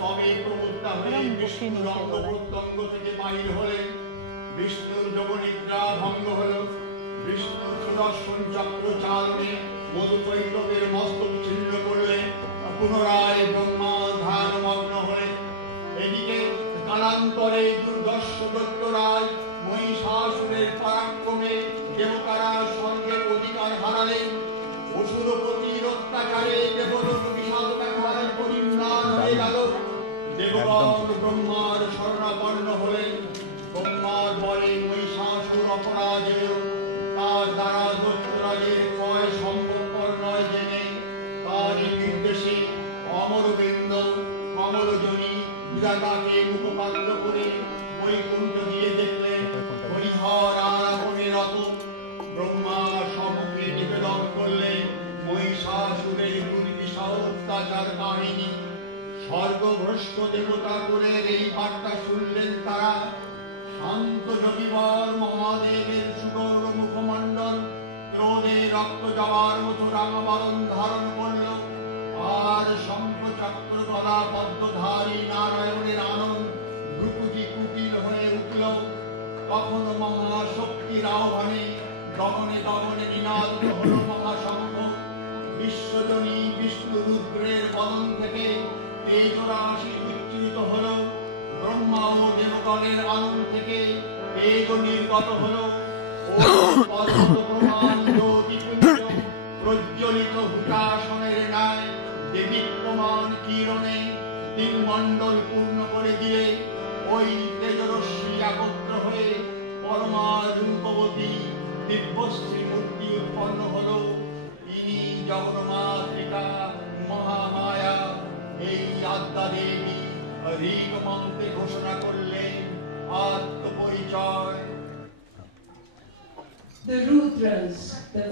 তবে প্রবুদ্ধা হয়ে বিষ্ণুর অঙ্গ প্রত্যঙ্গ থেকে বাহির হলেন। বিষ্ণুর যোগনিদ্রা ভঙ্গ হল। বিষ্ণুর সুদর্শন চক্র চালনে মধুচৈতবের মস্তক ছিন্ন করলে পুনরায় ব্রহ্মা ধ্যানমগ্ন হলেন। এদিকে কালান্তরে দুর্দর্শ দৈত্যরাজ মহিষাসুরের পরাক্রমে দেবতারা স্বর্গের অধিকার হারালেন। অসুরপতির অত্যাচারে দেবলোক বিষাদকার পরিম্লান হয়ে গেল। দেবগণ ব্রহ্মার শরণাপন্ন হলেন। ব্রহ্মার বলে মহিষাসুর অপরাজেয়, তার দ্বারা দৈত্যরাজের ক্ষয় সম্ভবপর নয় জেনে তারই নির্দেশে অমরবৃন্দ কমলজনী বিধাতাকে মুখপাত্র করে বৈকুণ্ঠ দিয়ে দেখলেন হরিহর আরাধনে রত। ব্রহ্মা সম্মুখে নিবেদন করলেন মহিষাসুরের দুর্বিষহ অত্যাচার কাহিনী। স্বর্গভ্রষ্ট দেবতা কুলের এই বার্তা শুনলেন তারা। শান্ত যোগীবর মহাদেবের সুগৌর মুখমণ্ডল ক্রোধে রক্ত যাওয়ার মতো রাঙাবরণ ধারণ করল। আর শঙ্খচক্র গদা পদ্মধারী নারায়ণের আনন্দ ভ্রুকুটি কুটিল হয়ে উঠল। কখনো মহাশক্তির আহ্বানে দমনে দমনে নিনাদিত হল মহাশঙ্খ। বিশ্বজনী বিষ্ণু রুদ্রের বদন থেকে তেজরাশি উচ্চরিত হল। ব্রহ্মা ও দেবগণের আনন্দ থেকে তেজ নির্গত হল। প্রজ্বলিত হুতাসনের ন্যায় দেদীপ্যমান কিরণে তিন মণ্ডল পূর্ণ করে দিয়ে ওই তেজরশ্মি একত্র হয়ে পরমা রূপবতী দিব্যশ্রী মূর্তি উৎপন্ন হল। ইনি জগন্মাতৃকা মহামায়া। এই আদ্যা দেবী ঋগ মন্ত্রে ঘোষণা করলেন আত্মপরিচয়। The Rudras, the